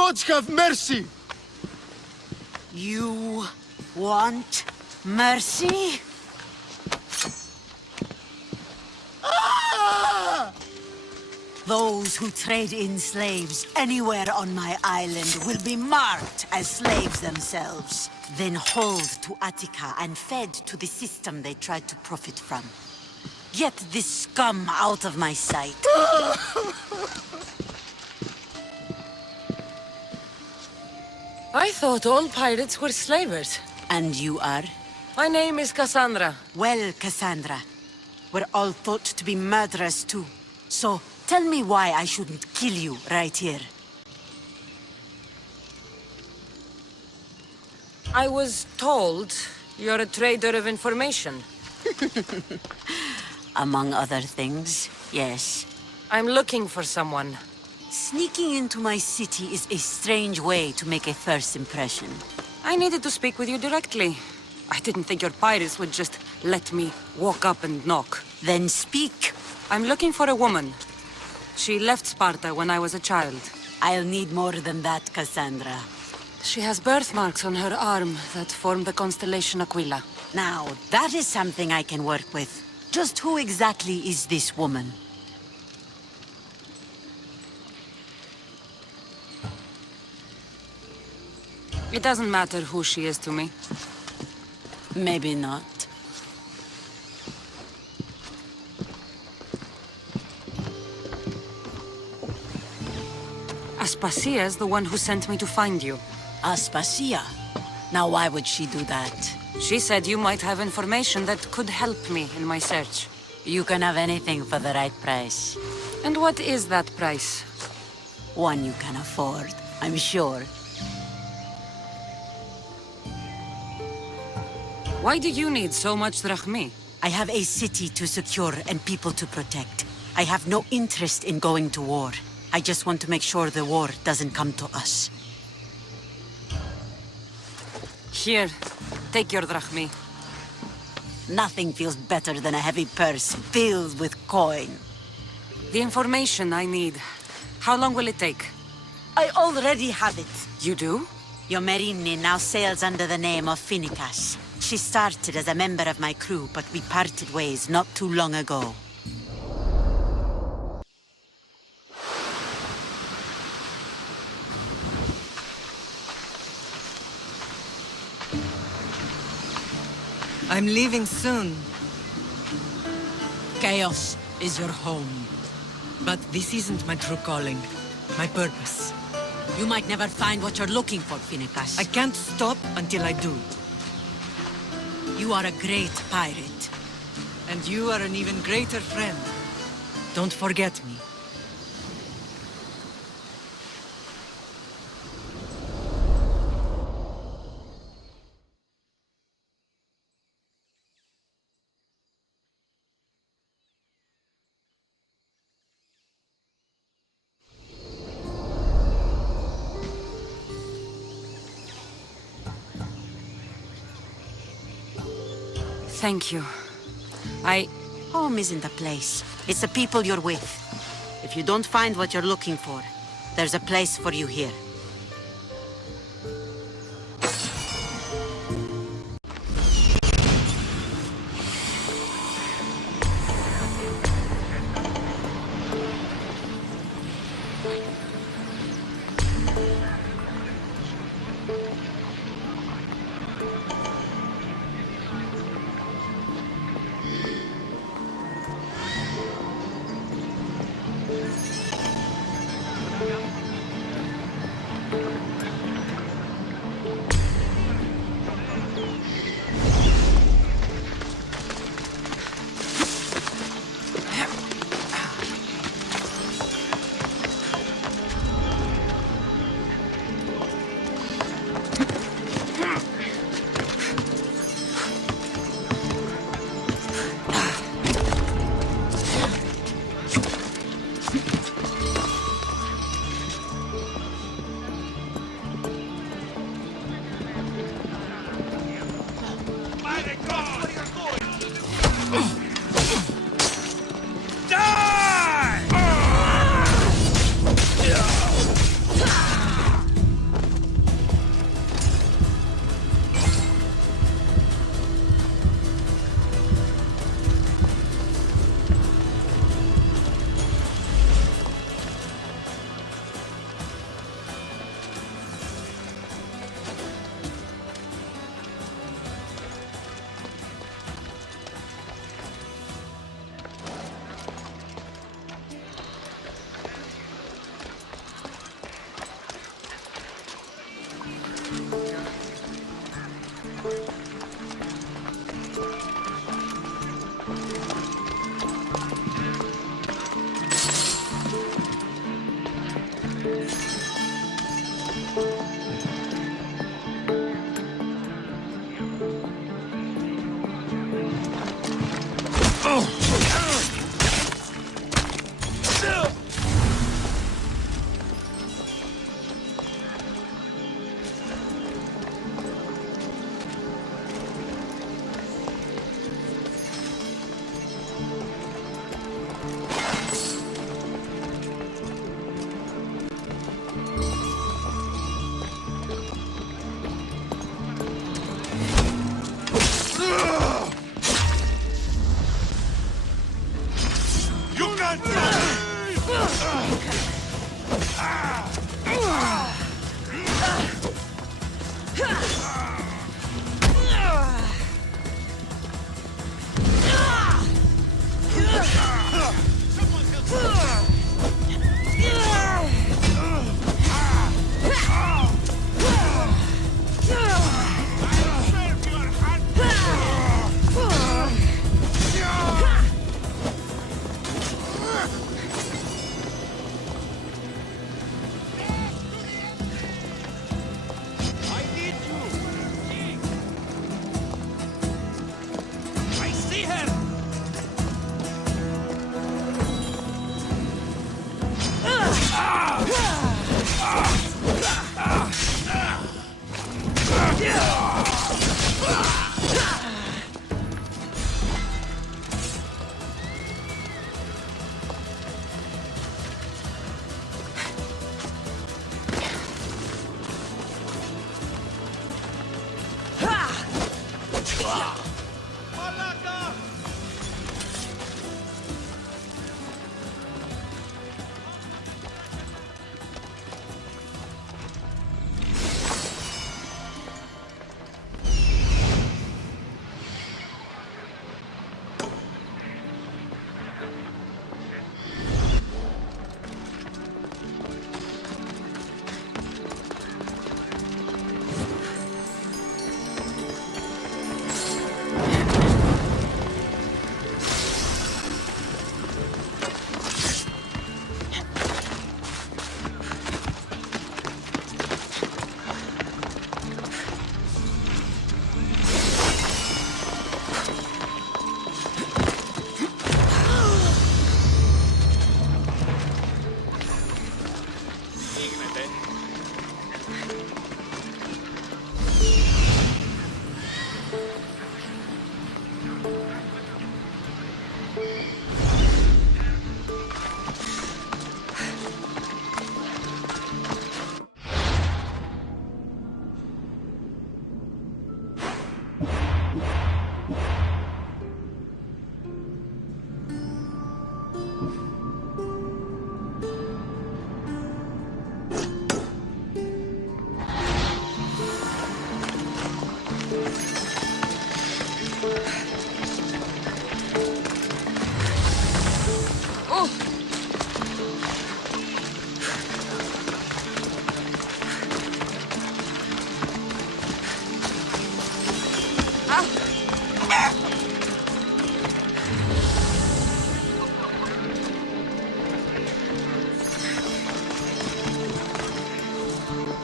gods have mercy! You want mercy? Ah! Those who trade in slaves anywhere on my island will be marked as slaves themselves, then hauled to Attica and fed to the system they tried to profit from. Get this scum out of my sight. I thought all pirates were slavers. And you are? My name is Cassandra. Well, Cassandra, we're all thought to be murderers too. So, tell me why I shouldn't kill you right here. I was told you're a trader of information. Among other things, yes. I'm looking for someone. Sneaking into my city is a strange way to make a first impression. I needed to speak with you directly. I didn't think your pirates would just let me walk up and knock. Then speak. I'm looking for a woman. She left Sparta when I was a child. I'll need more than that, Cassandra. She has birthmarks on her arm that form the constellation Aquila. Now, that is something I can work with. Just who exactly is this woman? It doesn't matter who she is to me. Maybe not. Aspasia's the one who sent me to find you. Aspasia? Now why would she do that? She said you might have information that could help me in my search. You can have anything for the right price. And what is that price? One you can afford, I'm sure. Why do you need so much drachmi? I have a city to secure and people to protect. I have no interest in going to war. I just want to make sure the war doesn't come to us. Here, take your drachmi. Nothing feels better than a heavy purse filled with coin. The information I need. How long will it take? I already have it. You do? Yomerini now sails under the name of Finicas. She started as a member of my crew, but we parted ways not too long ago. I'm leaving soon. Chaos is your home. But this isn't my true calling. My purpose. You might never find what you're looking for, Finicas. I can't stop until I do. You are a great pirate. And you are an even greater friend. Don't forget me. Thank you. Home isn't a place. It's the people you're with. If you don't find what you're looking for, there's a place for you here.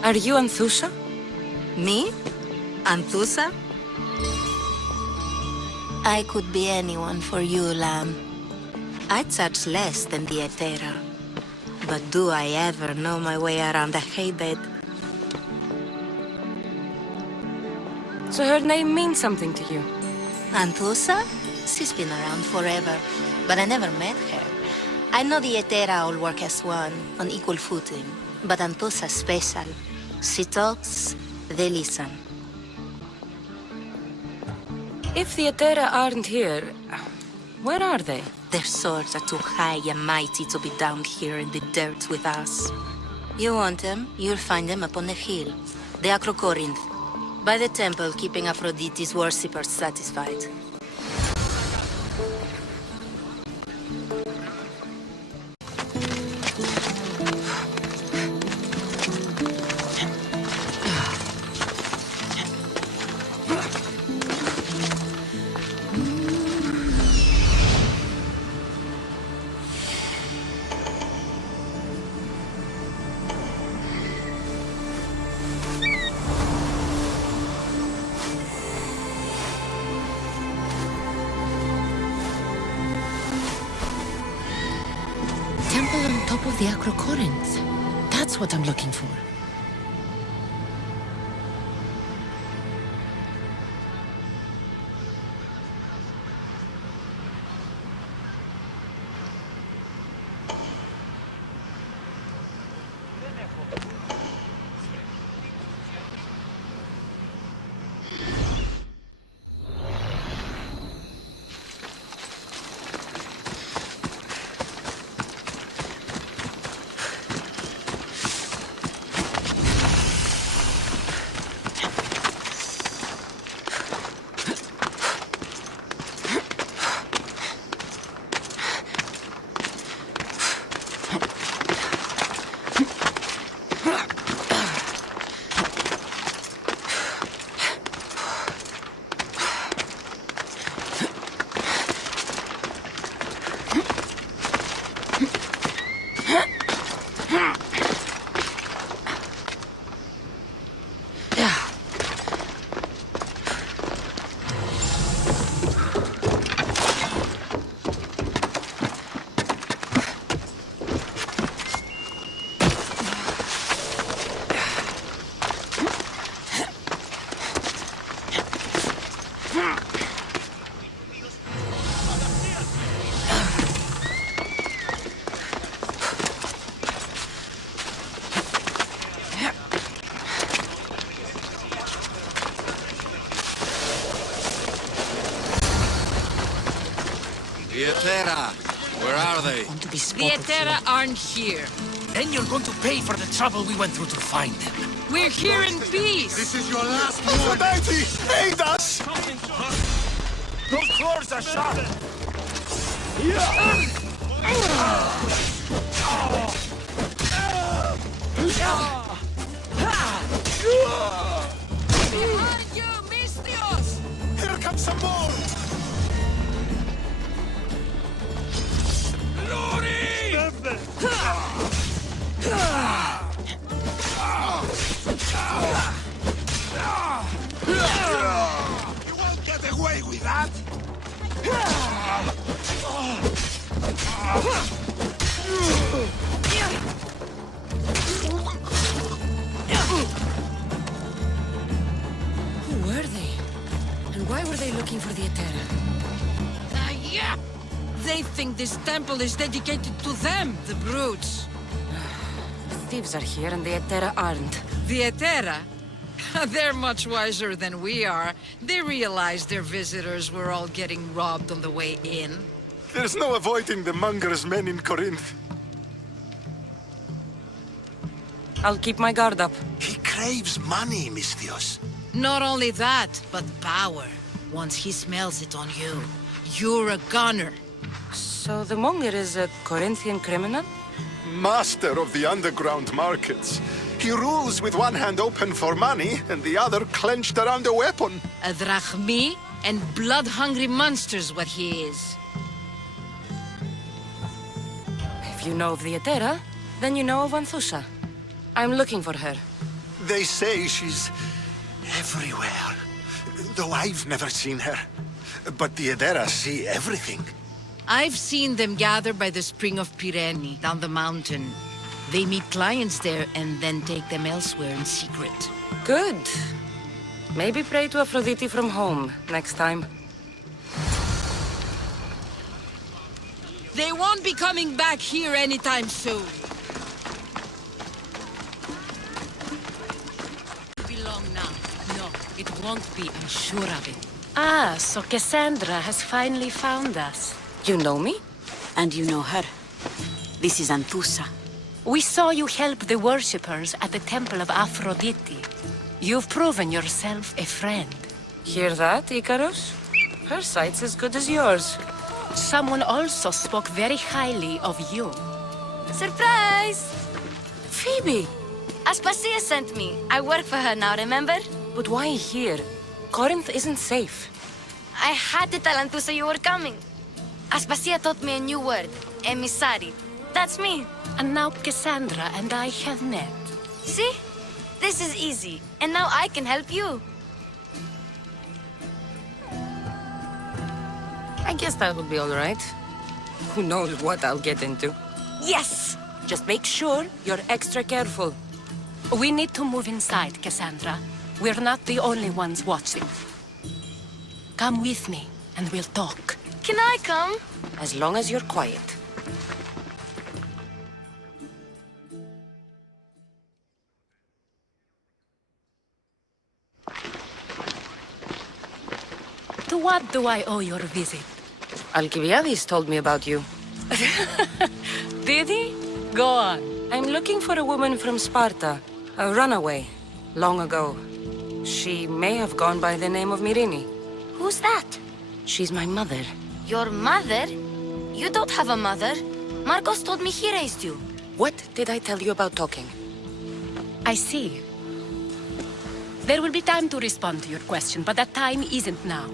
Are you Anthusa? Me? Anthusa? I could be anyone for you, Lamb. I charge less than the Etera. But do I ever know my way around a haybed? So her name means something to you? Anthusa? She's been around forever, but I never met her. I know the Etera all work as one, on equal footing. But Anthusa's special. She talks, they listen. If the Etera aren't here, where are they? Their swords are too high and mighty to be down here in the dirt with us. You want them, you'll find them up on the hill. The Acrocorinth. By the temple, keeping Aphrodite's worshippers satisfied. of the Acrocorinth. That's what I'm looking for. Where are they? The Etera aren't here. Then you're going to pay for the trouble we went through to find them. We're here in peace. This is your last warning. Aphrodite, aid us! Those claws are sharp. Behind you, Mistios! Here comes some more! You won't get away with that! Who were they? And why were they looking for the Etera? Yeah! They think this temple is dedicated to them, the brutes. The thieves are here and the Etera aren't. The Etera? They're much wiser than we are. They realized their visitors were all getting robbed on the way in. There's no avoiding the monger's men in Corinth. I'll keep my guard up. He craves money, Misthios. Not only that, but power. Once he smells it on you, you're a gunner. So the monger is a Corinthian criminal? Master of the underground markets. He rules with one hand open for money and the other clenched around a weapon. A drachmi and blood-hungry monster's what he is. If you know of the Etera, then you know of Anthusha. I'm looking for her. They say she's everywhere, though I've never seen her. But the Edera see everything. I've seen them gather by the spring of Pirene, down the mountain. They meet clients there and then take them elsewhere in secret. Good. Maybe pray to Aphrodite from home next time. They won't be coming back here anytime soon. Belong now. No, it won't be, I'm sure of it. Ah, so Cassandra has finally found us. You know me? And you know her. This is Anthusa. We saw you help the worshippers at the temple of Aphrodite. You've proven yourself a friend. Hear that, Icarus? Her sight's as good as yours. Someone also spoke very highly of you. Surprise! Phoebe! Aspasia sent me. I work for her now, remember? But why here? Corinth isn't safe. I had to tell Anthusa you were coming. Aspasia taught me a new word, emissary. That's me. And now Cassandra and I have met. See? This is easy. And now I can help you. I guess that would be all right. Who knows what I'll get into. Yes! Just make sure you're extra careful. We need to move inside, Cassandra. We're not the only ones watching. Come with me, and we'll talk. Can I come? As long as you're quiet. To what do I owe your visit? Alcibiades told me about you. Did he? Go on. I'm looking for a woman from Sparta, a runaway, long ago. She may have gone by the name of Myrine. Who's that? She's my mother. Your mother? You don't have a mother. Marcos told me he raised you. What did I tell you about talking? I see. There will be time to respond to your question, but that time isn't now.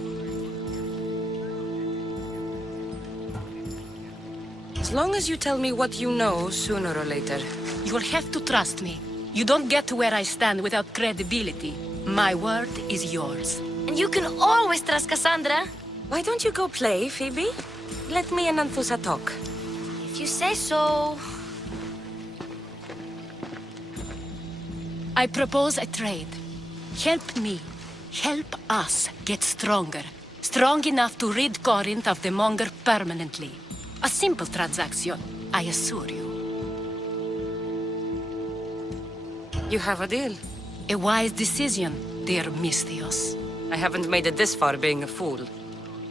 As long as you tell me what you know, sooner or later. You'll have to trust me. You don't get to where I stand without credibility. My word is yours. And you can always trust Cassandra. Why don't you go play, Phoebe? Let me and Anthusa talk. If you say so. I propose a trade. Help me. Help us get stronger. Strong enough to rid Corinth of the Monger permanently. A simple transaction, I assure you. You have a deal. A wise decision, dear Misthios. I haven't made it this far being a fool.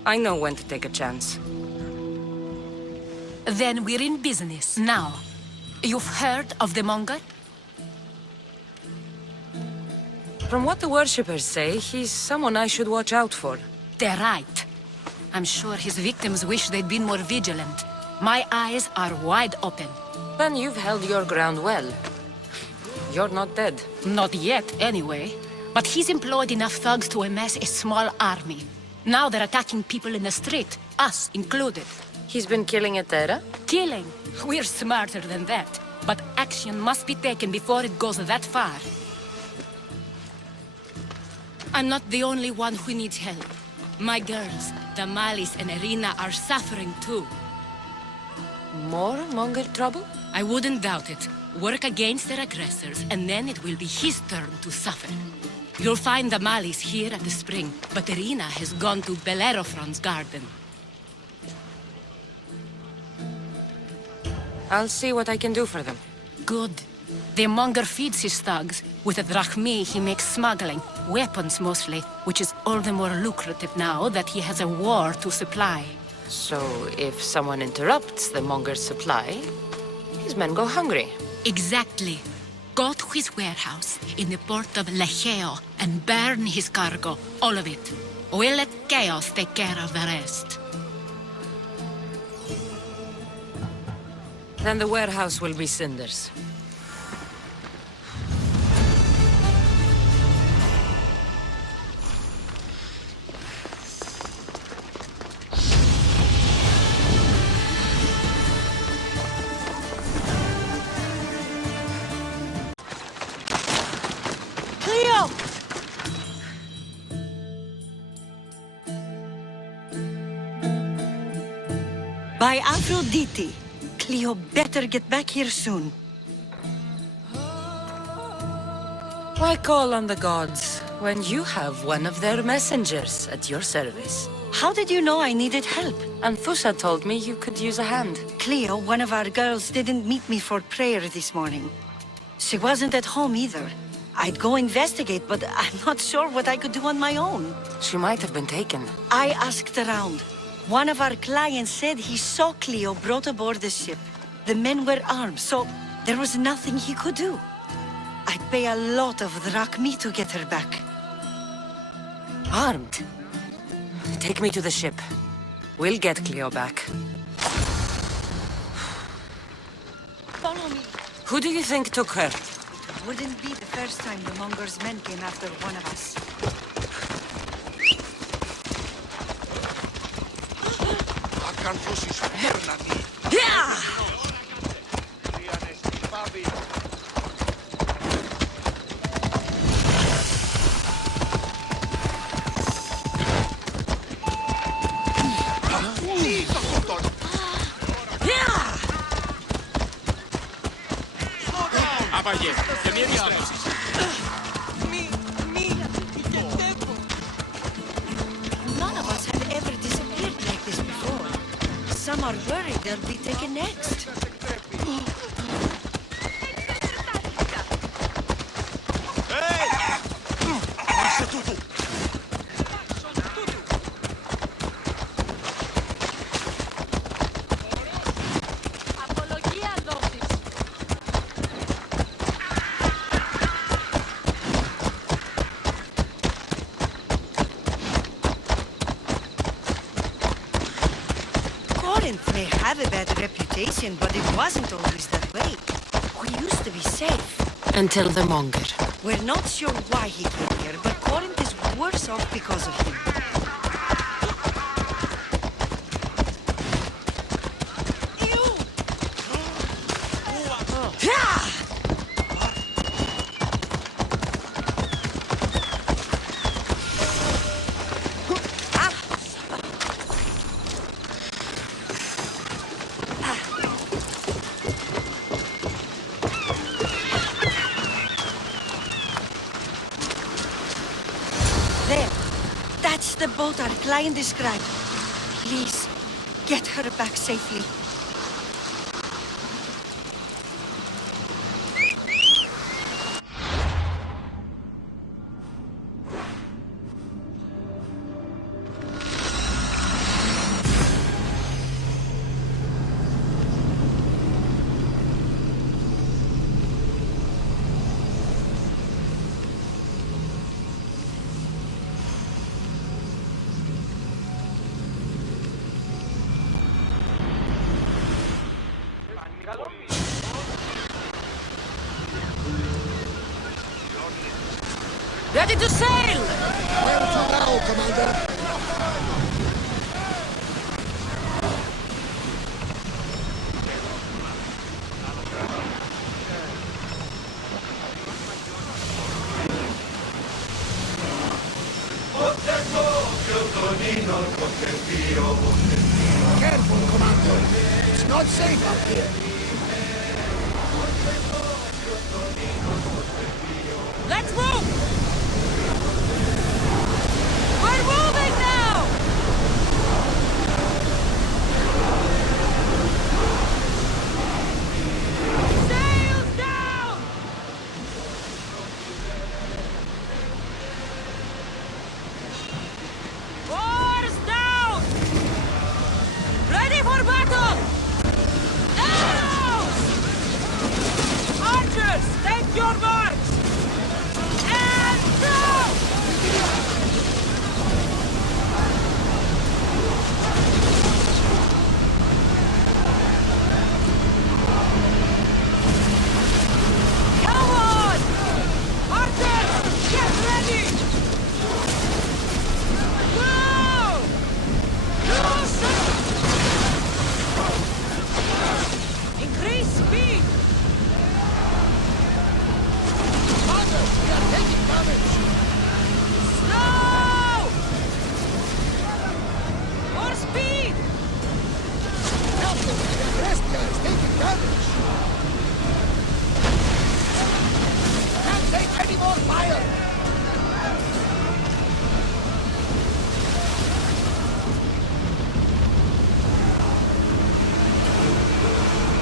I know when to take a chance. Then we're in business. Now, you've heard of the Monger? From what the worshippers say, he's someone I should watch out for. They're right. I'm sure his victims wish they'd been more vigilant. My eyes are wide open. Then you've held your ground well. You're not dead. Not yet, anyway. But he's employed enough thugs to amass a small army. Now they're attacking people in the street, us included. He's been killing Etera? Killing? We're smarter than that. But action must be taken before it goes that far. I'm not the only one who needs help. My girls, Damalis and Irina, are suffering too. More Monger trouble? I wouldn't doubt it. Work against their aggressors, and then it will be his turn to suffer. You'll find Damalis here at the spring, but Irina has gone to Bellerophon's garden. I'll see what I can do for them. Good. The Monger feeds his thugs. With a drachmi, he makes smuggling. Weapons, mostly, which is all the more lucrative now that he has a war to supply. So, if someone interrupts the Monger's supply, his men go hungry. Exactly. Go to his warehouse in the port of Lecheo and burn his cargo, all of it. We'll let chaos take care of the rest. Then the warehouse will be cinders. By Aphrodite, Cleo better get back here soon. Why call on the gods when you have one of their messengers at your service? How did you know I needed help? Anthusa told me you could use a hand. Cleo, one of our girls, didn't meet me for prayer this morning. She wasn't at home either. I'd go investigate, but I'm not sure what I could do on my own. She might have been taken. I asked around. One of our clients said he saw Cleo brought aboard the ship. The men were armed, so there was nothing he could do. I'd pay a lot of drachmi to get her back. Armed? Take me to the ship. We'll get Cleo back. Follow me. Who do you think took her? It wouldn't be the first time the Monger's men came after one of us. None of us have ever disappeared like this before. Some are worried they'll be taken next. Corinth may have a bad reputation, but it wasn't always that way. We used to be safe. Until the monger. We're not sure why he came here, but Corinth is worse off because of him. That's the boat our client described. Please, get her back safely. Ready to sail! Where to now, Commander? Careful, Commander. It's not safe up here. Let's move! We're moving now! Sails down! Oars down! Ready for battle! Arrows! Archers, take your mark! And go! Come on! Archers, get ready! Go! Loosen! Increase speed! Commander, we are taking damage. Slow! More speed! Captain, the Crestia is taking damage. Can't take any more fire.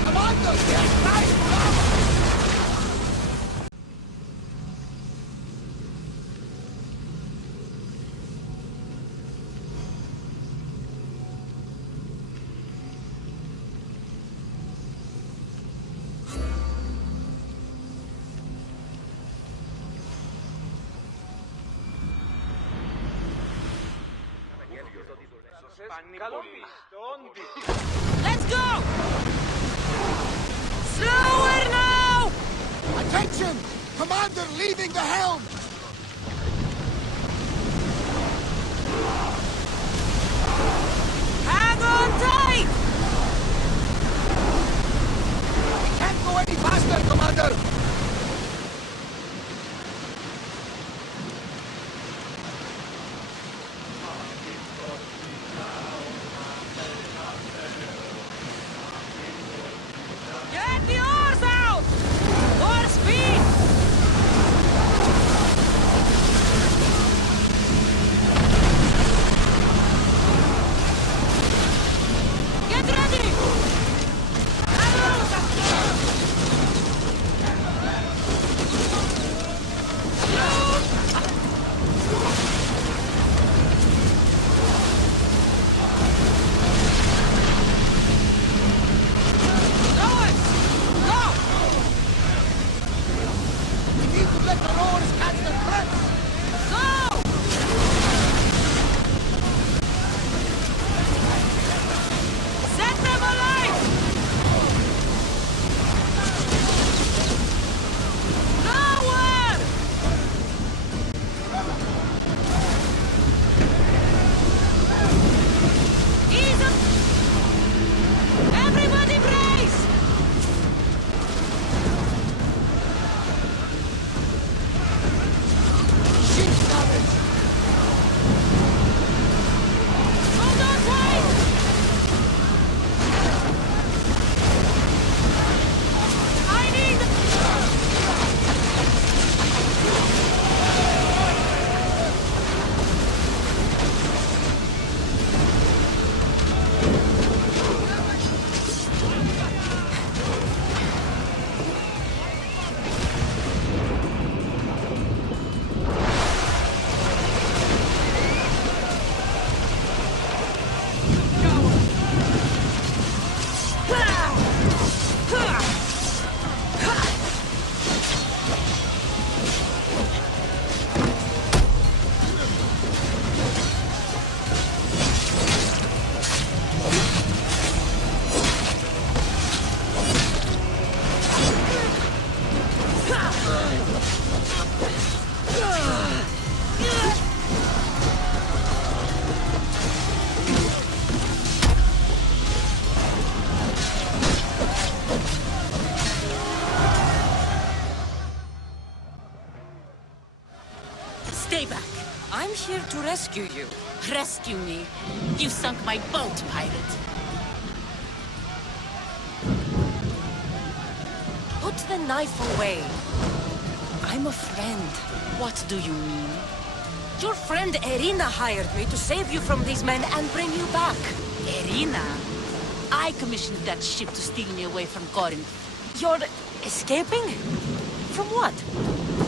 Commander, we are trying now. Let's go! Slower now! Attention! Commander leaving the helm! Hang on tight! We can't go any faster, Commander! Get the oars out! More speed! Stay back. I'm here to rescue you. Rescue me. You sunk my boat, pirate. Put the knife away. I'm a friend. What do you mean? Your friend Irina hired me to save you from these men and bring you back. Irina? I commissioned that ship to steal me away from Corinth. You're escaping? From what?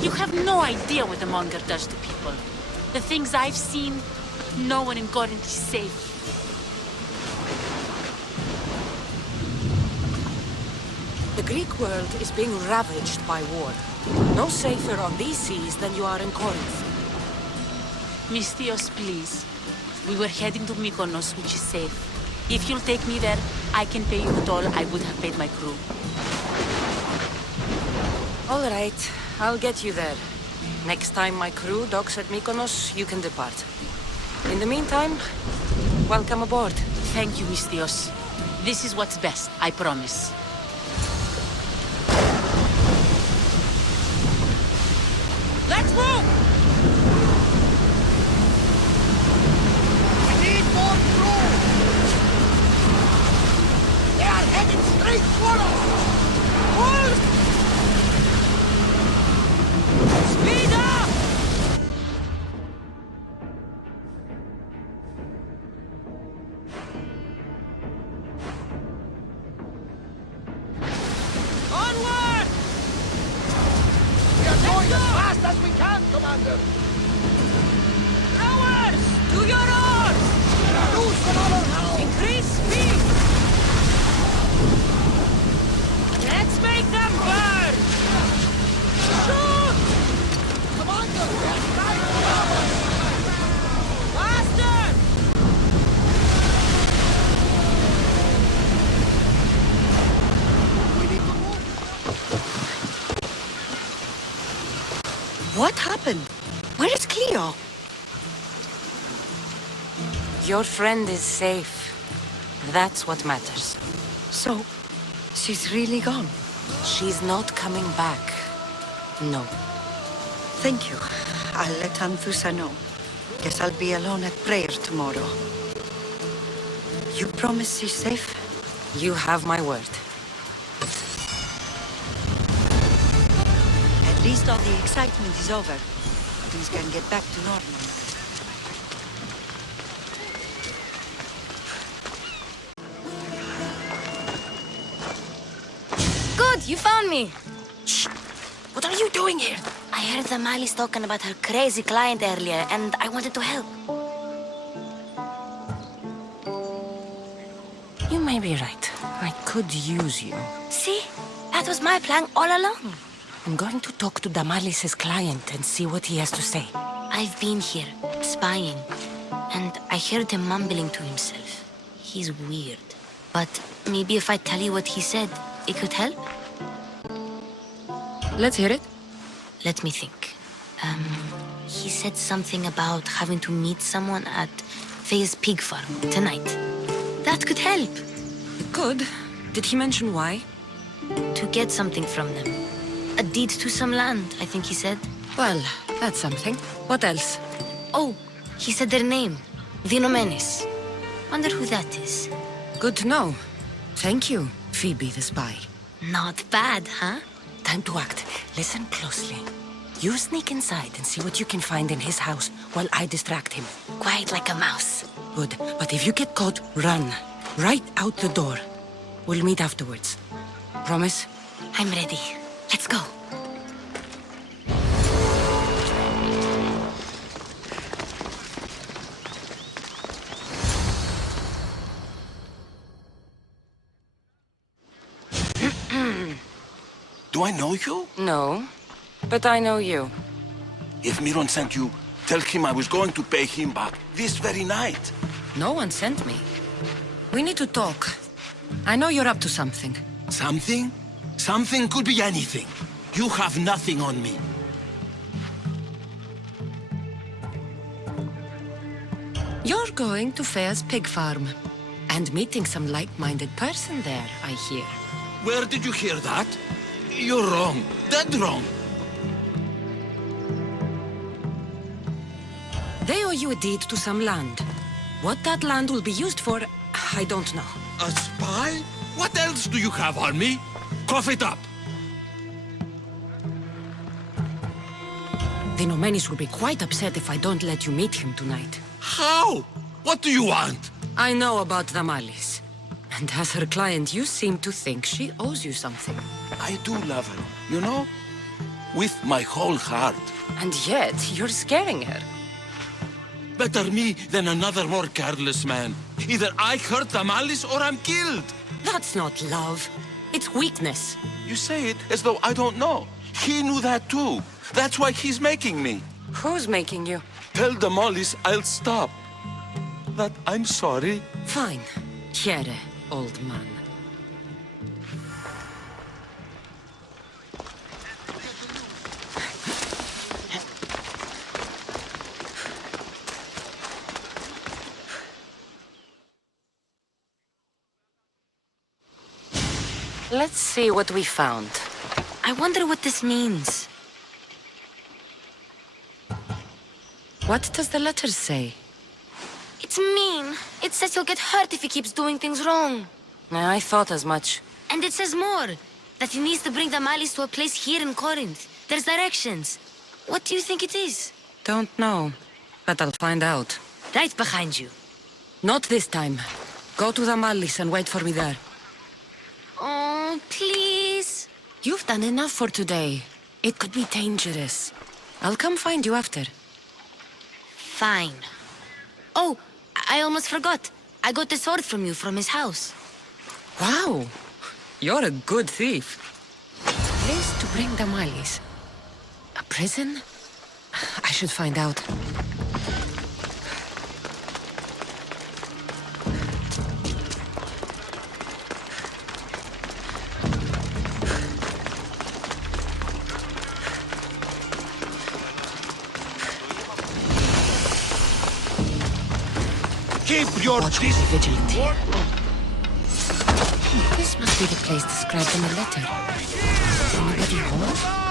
You have no idea what the Monger does to people. The things I've seen, no one in Corinth is safe. The Greek world is being ravaged by war. No safer on these seas than you are in Corinth. Mystios, please. We were heading to Mykonos, which is safe. If you'll take me there, I can pay you the toll I would have paid my crew. All right, I'll get you there. Next time my crew docks at Mykonos, you can depart. In the meantime, welcome aboard. Thank you, Mystios. This is what's best, I promise. Let's move! We need more crew! They are headed straight for us! Pull! Speed up! Onward! We are going as fast as we can, Commander! Rowers! To your oars! Loose another helm! Increase speed! Let's make them burn! Shoot! Commander, we are trying to Faster! We need to move! What happened? Where is Cleo? Your friend is safe. That's what matters. So, she's really gone. She's not coming back. No. Thank you. I'll let Anthusa know. Guess I'll be alone at prayer tomorrow. You promise she's safe? You have my word. At least all the excitement is over. Things can get back to normal. Good, you found me. Shh! What are you doing here? I heard the Mali's talking about her crazy client earlier, and I wanted to help. You may be right. I could use you. See? That was my plan all along. I'm going to talk to Damalis's client and see what he has to say. I've been here, spying, and I heard him mumbling to himself. He's weird. But maybe if I tell you what he said, it could help? Let's hear it. Let me think. He said something about having to meet someone at Faye's pig farm tonight. That could help. Good. Did he mention why? To get something from them. A deed to some land, I think he said. Well, that's something. What else? Oh, he said their name. Vinomenes. Wonder who that is. Good to know. Thank you, Phoebe the spy. Not bad, huh? Time to act. Listen closely. You sneak inside and see what you can find in his house while I distract him. Quiet like a mouse. Good. But if you get caught, run. Right out the door. We'll meet afterwards. Promise? I'm ready. Let's go. Do I know you? No. But I know you. If Miron sent you, tell him I was going to pay him back this very night. No one sent me. We need to talk. I know you're up to something. Something? Something could be anything. You have nothing on me. You're going to Fair's pig farm. And meeting some like-minded person there, I hear. Where did you hear that? You're wrong. Dead wrong. They owe you a deed to some land. What that land will be used for, I don't know. A spy? What else do you have on me? Cough it up. The Nomenis will be quite upset if I don't let you meet him tonight. How? What do you want? I know about the Malice. And as her client, you seem to think she owes you something. I do love her, you know? With my whole heart. And yet, you're scaring her. Better me than another more careless man. Either I hurt the Malice or I'm killed. That's not love. It's weakness. You say it as though I don't know. He knew that too. That's why he's making me. Who's making you? Tell the Malice I'll stop. That I'm sorry. Fine. Here, old man. Let's see what we found. I wonder what this means. What does the letter say? It's mean. It says he'll get hurt if he keeps doing things wrong. I thought as much. And it says more. That he needs to bring the Malice to a place here in Corinth. There's directions. What do you think it is? Don't know, but I'll find out. Right behind you. Not this time. Go to the Malice and wait for me there. Oh, please. You've done enough for today. It could be dangerous. I'll come find you after. Fine. Oh, I almost forgot. I got the sword from you from his house. Wow. You're a good thief. Place to bring the Malice. A prison? I should find out. Keep your Watch me be vigilant here. This must be the place described in the letter. Is anybody home?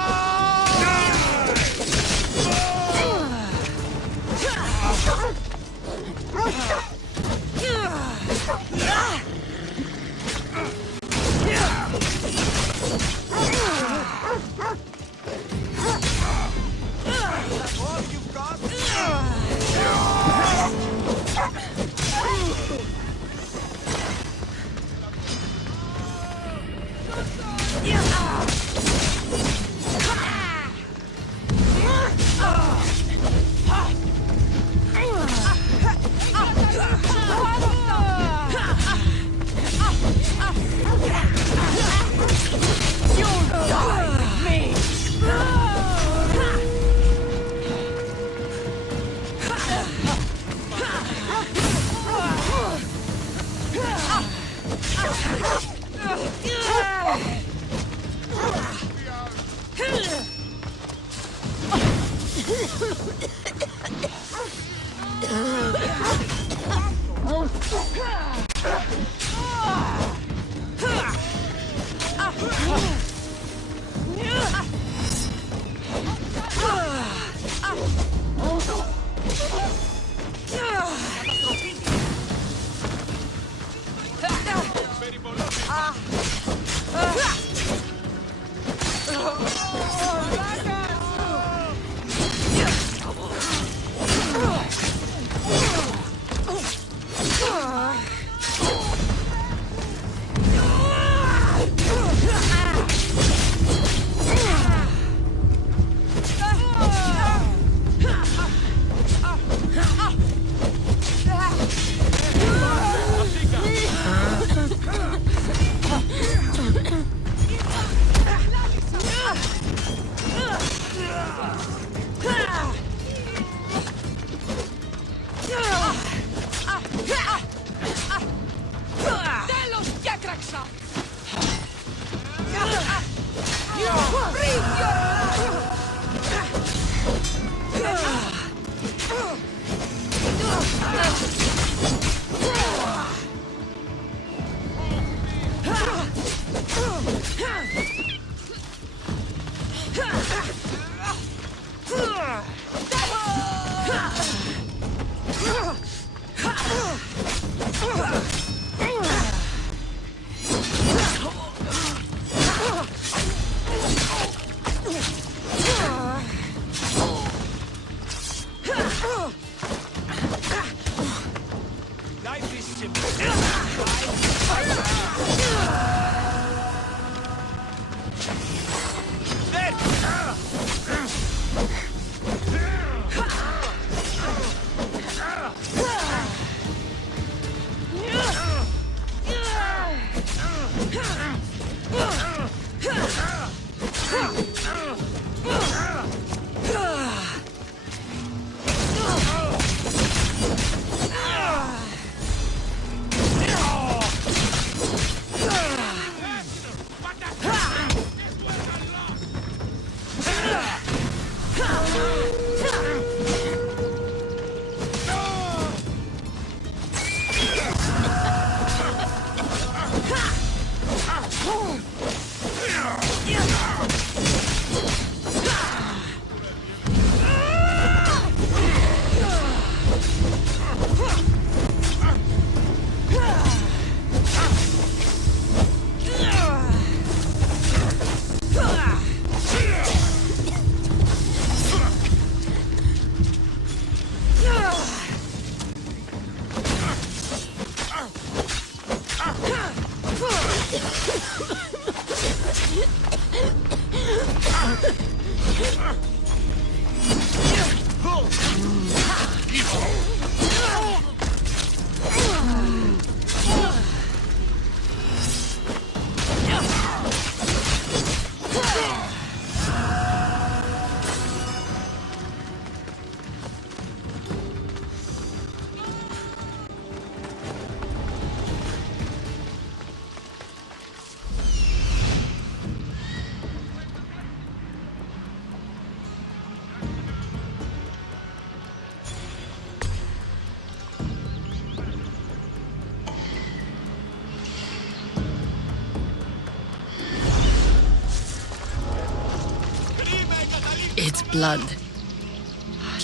It's blood.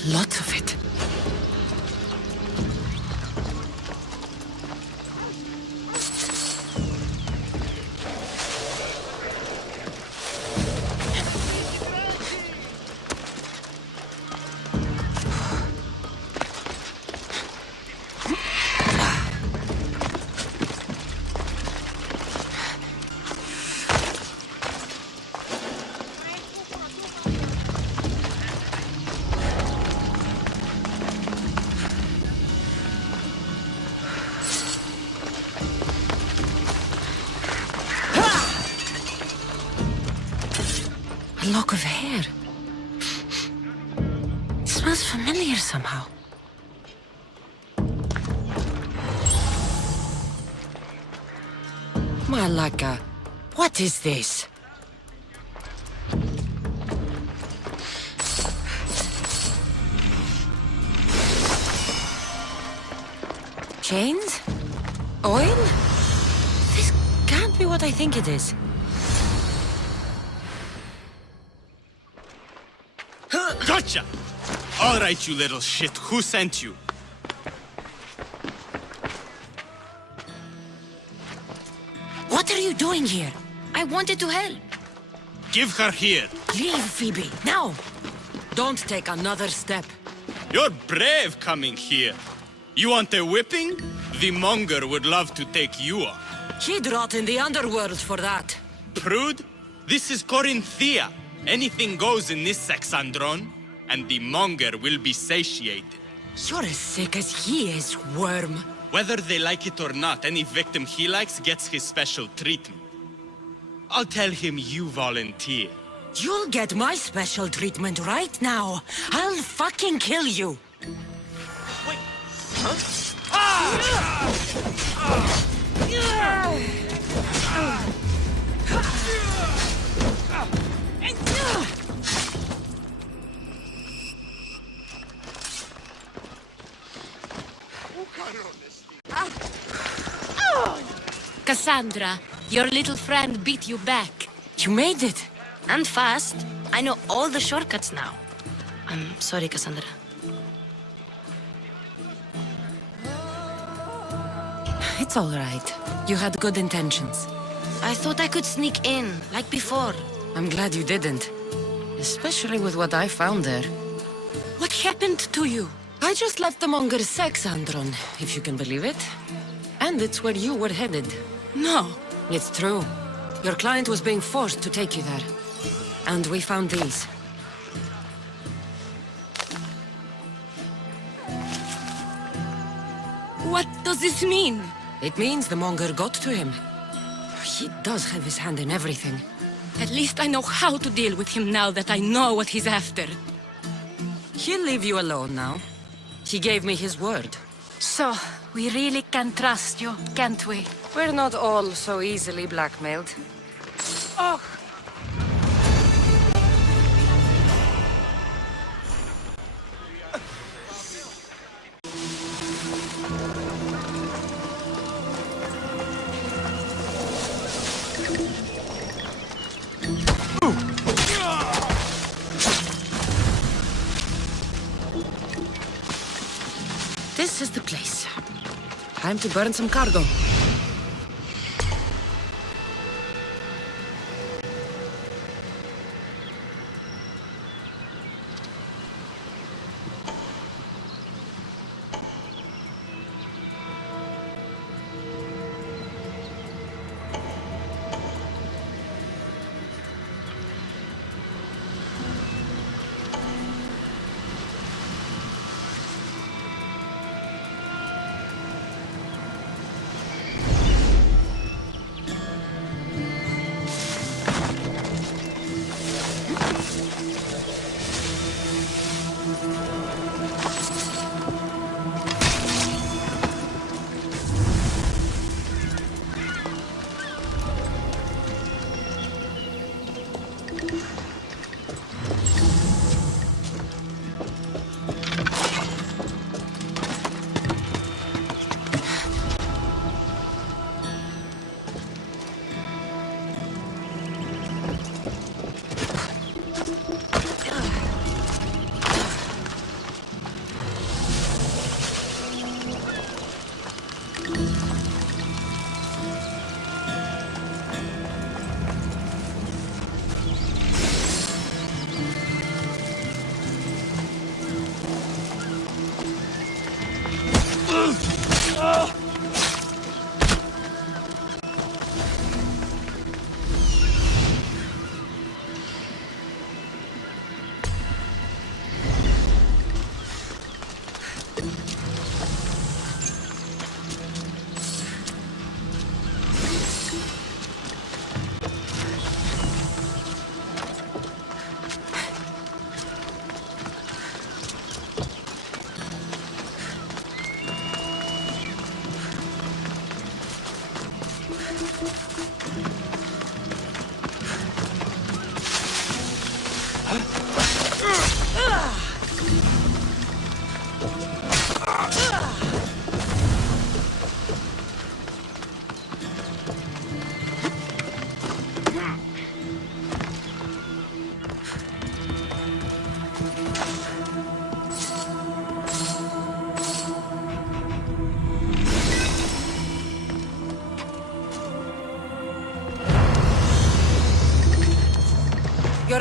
Lots of it. A lock of hair. It smells familiar somehow. Malaka, what is this? Chains? Oil? This can't be what I think it is. Gotcha! All right, you little shit. Who sent you? What are you doing here? I wanted to help. Give her here. Leave, Phoebe, now! Don't take another step. You're brave coming here. You want a whipping? The monger would love to take you on. He'd rot in the underworld for that. Prude, this is Corinthia. Anything goes in this Sexandron, and the monger will be satiated. You're as sick as he is, worm. Whether they like it or not, any victim he likes gets his special treatment. I'll tell him you volunteer. You'll get my special treatment right now. I'll fucking kill you. Wait, huh? Ah! Cassandra, your little friend beat you back. You made it. And fast. I know all the shortcuts now. I'm sorry, Cassandra. It's all right. You had good intentions. I thought I could sneak in, like before. I'm glad you didn't. Especially with what I found there. What happened to you? I just left the monger's Sexandron, if you can believe it. And it's where you were headed. No. It's true. Your client was being forced to take you there. And we found these. What does this mean? It means the monger got to him. He does have his hand in everything. At least I know how to deal with him now that I know what he's after. He'll leave you alone now. He gave me his word. So, we really can trust you, can't we? We're not all so easily blackmailed. Oh! This is the place. Time to burn some cargo.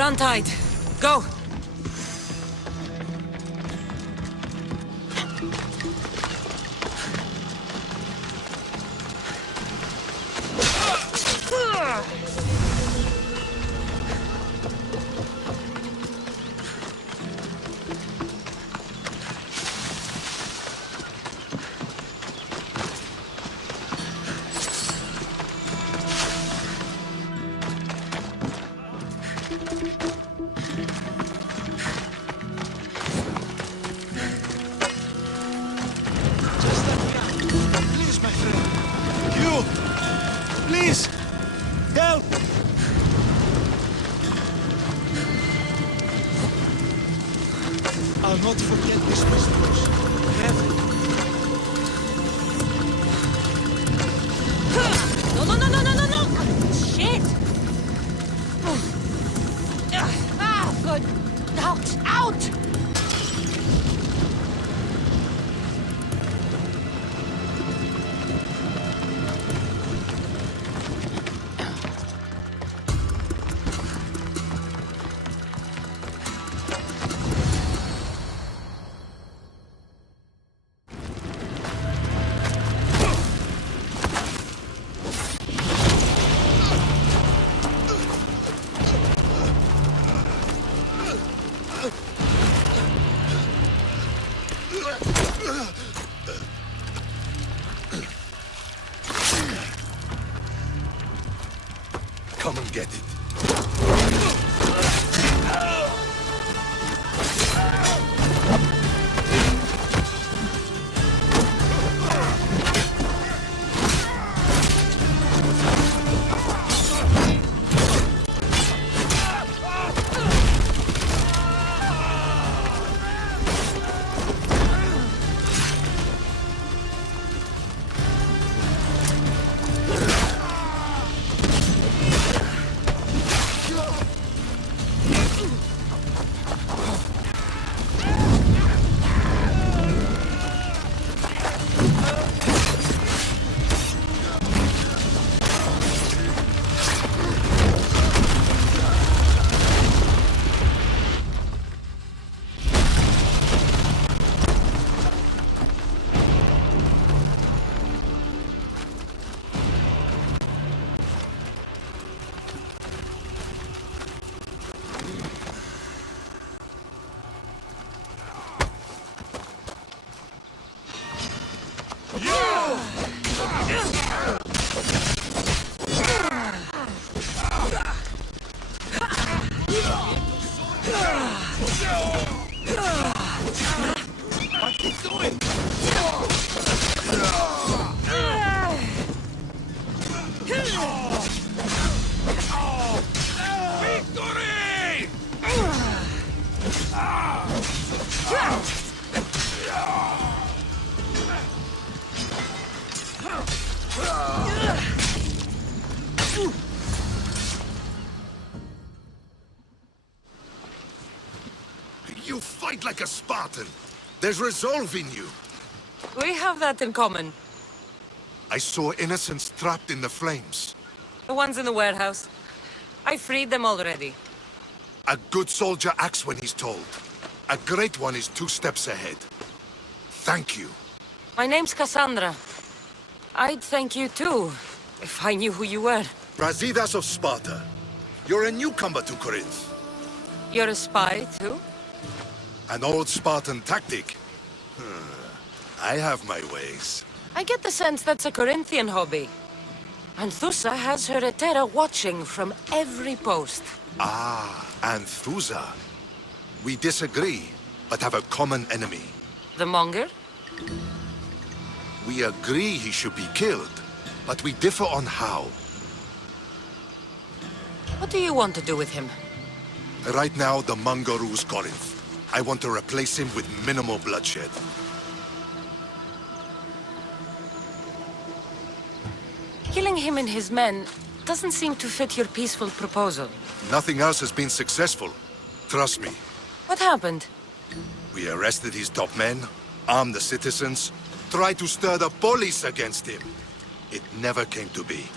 Run tight. Go! I'll not forget this festivals. Never. No! Shit! Good. Out! Come and get it. You fight like a Spartan. There's resolve in you. We have that in common. I saw innocents trapped in the flames. The ones in the warehouse. I freed them already. A good soldier acts when he's told. A great one is 2 steps ahead. Thank you. My name's Cassandra. I'd thank you too, if I knew who you were. Brasidas of Sparta. You're a newcomer to Corinth. You're a spy too? An old Spartan tactic. I have my ways. I get the sense that's a Corinthian hobby. Anthusa has her Etera watching from every post. Ah, Anthusa. We disagree, but have a common enemy. The Monger? We agree he should be killed, but we differ on how. What do you want to do with him? Right now, the Monger rules Corinth. I want to replace him with minimal bloodshed. Killing him and his men doesn't seem to fit your peaceful proposal. Nothing else has been successful. Trust me. What happened? We arrested his top men, armed the citizens, tried to stir the police against him. It never came to be.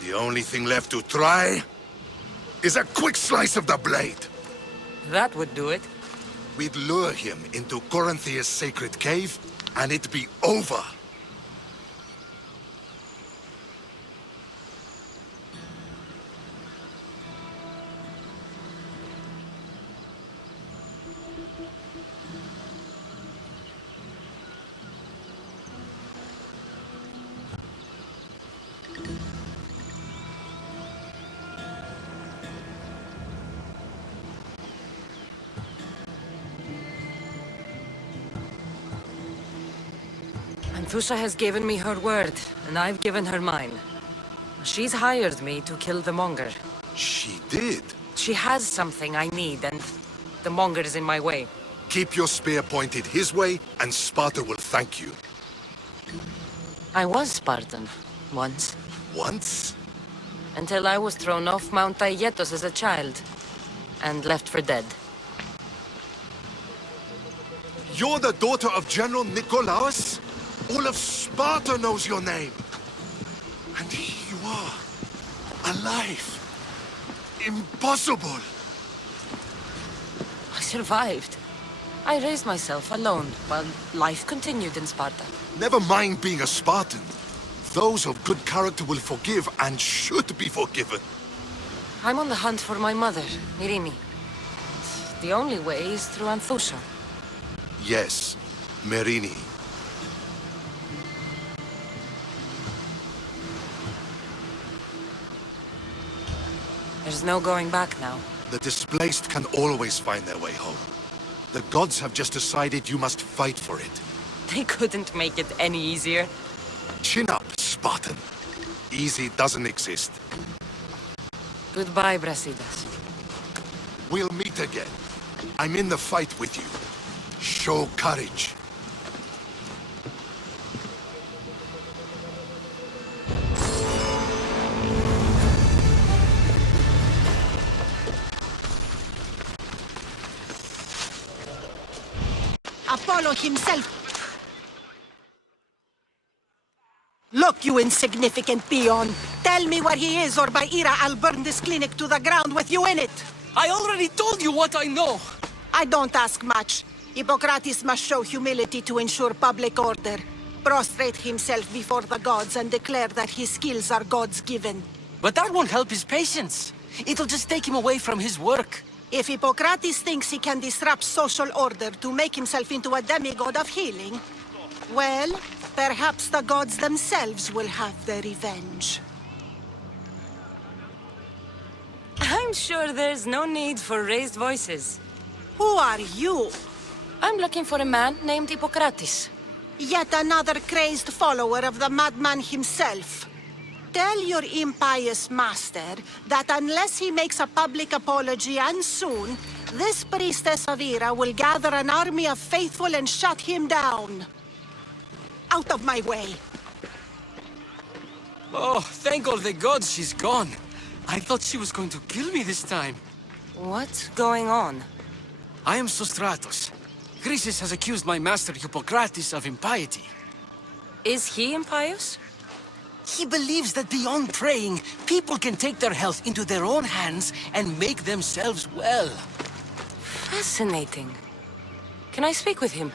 The only thing left to try is a quick slice of the blade. That would do it. We'd lure him into Corinthia's sacred cave, and it'd be over. Thusha has given me her word, and I've given her mine. She's hired me to kill the Monger. She did? She has something I need, and the Monger is in my way. Keep your spear pointed his way, and Sparta will thank you. I was Spartan, once. Once? Until I was thrown off Mount Aietos as a child, and left for dead. You're the daughter of General Nikolaos? All of Sparta knows your name. And here you are, alive. Impossible. I survived. I raised myself alone, while life continued in Sparta. Never mind being a Spartan. Those of good character will forgive and should be forgiven. I'm on the hunt for my mother, Myrimi. The only way is through Anthusha. Yes, Merini. There's no going back now. The displaced can always find their way home. The gods have just decided you must fight for it. They couldn't make it any easier. Chin up, Spartan. Easy doesn't exist. Goodbye, Brasidas. We'll meet again. I'm in the fight with you. Show courage. Apollo himself. Look, you insignificant peon. Tell me where he is, or by Ira, I'll burn this clinic to the ground with you in it. I already told you what I know. I don't ask much. Hippocrates must show humility to ensure public order. Prostrate himself before the gods and declare that his skills are God's given. But that won't help his patients. It'll just take him away from his work. If Hippocrates thinks he can disrupt social order to make himself into a demigod of healing, well, perhaps the gods themselves will have their revenge. I'm sure there's no need for raised voices. Who are you? I'm looking for a man named Hippocrates. Yet another crazed follower of the madman himself. Tell your impious master that unless he makes a public apology, and soon, this priestess of Ira will gather an army of faithful and shut him down. Out of my way. Oh, thank all the gods she's gone. I thought she was going to kill me this time. What's going on? I am Sostratos. Chrysis has accused my master Hippocrates of impiety. Is he impious? He believes that beyond praying, people can take their health into their own hands and make themselves well. Fascinating. Can I speak with him?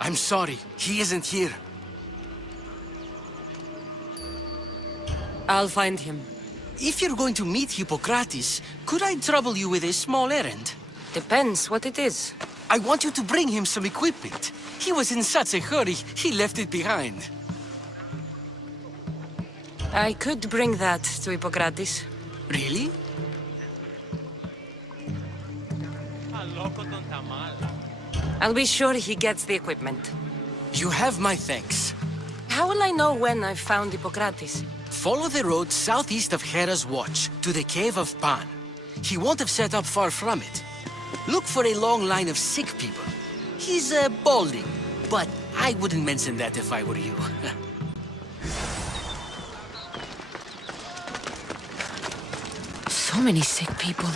I'm sorry, he isn't here. I'll find him. If you're going to meet Hippocrates, could I trouble you with a small errand? Depends what it is. I want you to bring him some equipment. He was in such a hurry, he left it behind. I could bring that to Hippocrates. Really? I'll be sure he gets the equipment. You have my thanks. How will I know when I've found Hippocrates? Follow the road southeast of Hera's Watch to the Cave of Pan. He won't have set up far from it. Look for a long line of sick people. He's balding, but I wouldn't mention that if I were you. So many sick people.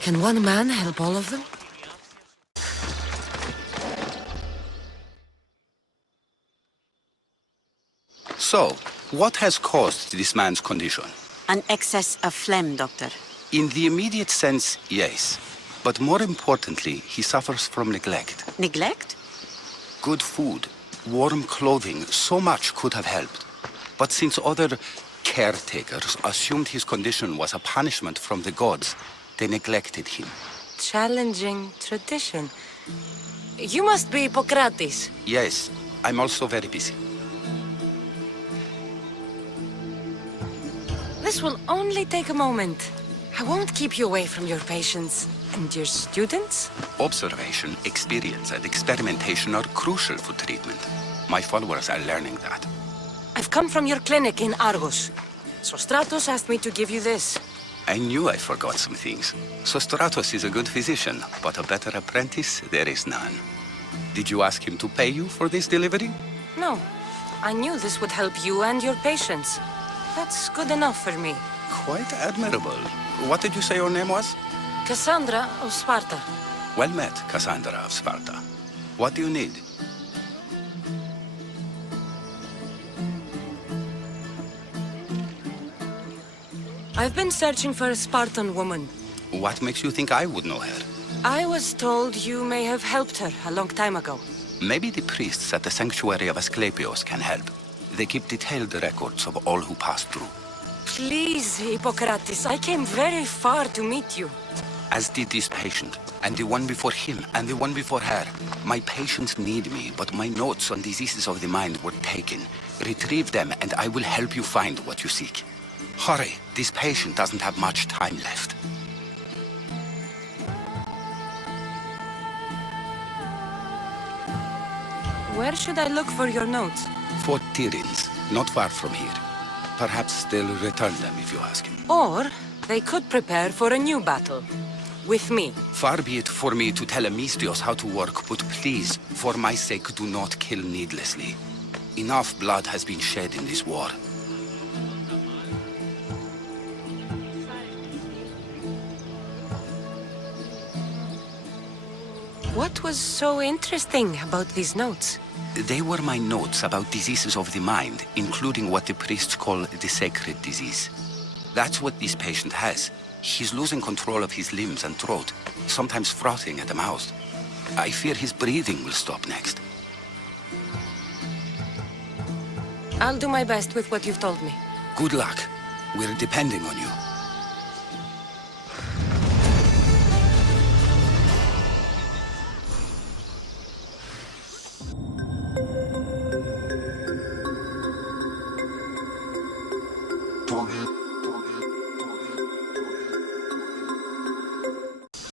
Can one man help all of them? So, what has caused this man's condition? An excess of phlegm, Doctor. In the immediate sense, yes. But more importantly, he suffers from neglect. Neglect? Good food, warm clothing, so much could have helped. But since other caretakers assumed his condition was a punishment from the gods, they neglected him. Challenging tradition. You must be Hippocrates. Yes, I'm also very busy. This will only take a moment. I won't keep you away from your patients. And your students? Observation, experience, and experimentation are crucial for treatment. My followers are learning that. I've come from your clinic in Argos. So Stratos asked me to give you this. I knew I forgot some things. So Stratos is a good physician, but a better apprentice, there is none. Did you ask him to pay you for this delivery? No. I knew this would help you and your patients. That's good enough for me. Quite admirable. What did you say your name was? Cassandra of Sparta. Well met, Cassandra of Sparta. What do you need? I've been searching for a Spartan woman. What makes you think I would know her? I was told you may have helped her a long time ago. Maybe the priests at the sanctuary of Asclepios can help. They keep detailed records of all who passed through. Please, Hippocrates, I came very far to meet you. As did this patient, and the one before him, and the one before her. My patients need me, but my notes on diseases of the mind were taken. Retrieve them, and I will help you find what you seek. Hurry, this patient doesn't have much time left. Where should I look for your notes? For Tyrins, not far from here. Perhaps they'll return them if you ask him. Or they could prepare for a new battle. With me. Far be it for me to tell Amistios how to work, but please, for my sake, do not kill needlessly. Enough blood has been shed in this war. What was so interesting about these notes? They were my notes about diseases of the mind, including what the priests call the sacred disease. That's what this patient has. He's losing control of his limbs and throat, sometimes frothing at the mouth. I fear his breathing will stop next. I'll do my best with what you've told me. Good luck. We're depending on you.